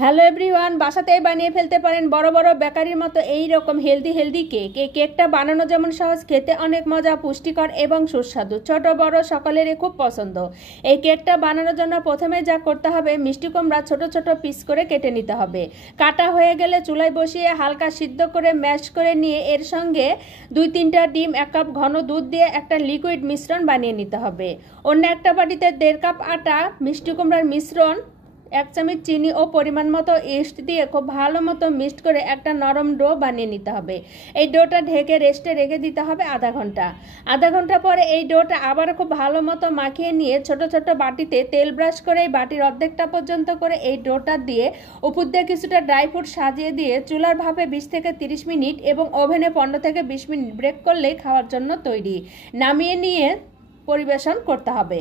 Hello everyone, বাসাতেই বানিয়ে ফেলতে পারেন বড় বড় বেকারির মতো এই রকম হেলদি কেক। এই কেকটা বানানো যেমন সহজ, খেতে অনেক মজা, পুষ্টিকর এবং সুস্বাদু। ছোট বড় সকলেরই খুব পছন্দ। এই কেকটা বানানোর জন্য প্রথমে যা করতে হবে, মিষ্টি কুমড়া ছোট ছোট পিস করে কেটে নিতে হবে। কাটা হয়ে গেলে চুলায় বসিয়ে হালকা সিদ্ধ করে ম্যাশ করে নিয়ে এর সঙ্গে 2-3টা ডিম, 1 কাপ ঘন দুধ দিয়ে একটা লিকুইড মিশ্রণ বানিয়ে নিতে হবে। অন্য একটা বাটিতে 1.5 কাপ আটা, মিষ্টি কুমড়ার মিশ্রণ, 1 চামচ চিনি ও পরিমাণ মতো ইস্ট দিয়ে খুব ভালো মতো মিক্সড করে একটা নরম ডো বানিয়ে নিতে হবে। এই ডোটা ঢেকে রেস্টে রেখে দিতে হবে আধা ঘন্টা পরে এই ডোটা আবার খুব ভালো মতো মাখিয়ে নিয়ে ছোট ছোট বাটিতে তেল ব্রাশ করে এই বাটির অর্ধেকটা পর্যন্ত করে এই ডোটা দিয়ে উপর দিয়ে কিছুটা ড্রাই ফ্রুট সাজিয়ে দিয়ে চুলার ভাপে 20 থেকে 30 মিনিট এবং ওভেনে 15 থেকে 20 মিনিট ব্রেক করলেই খাওয়ার জন্য তৈরি। নামিয়ে নিয়ে পরিবেশন করতে হবে।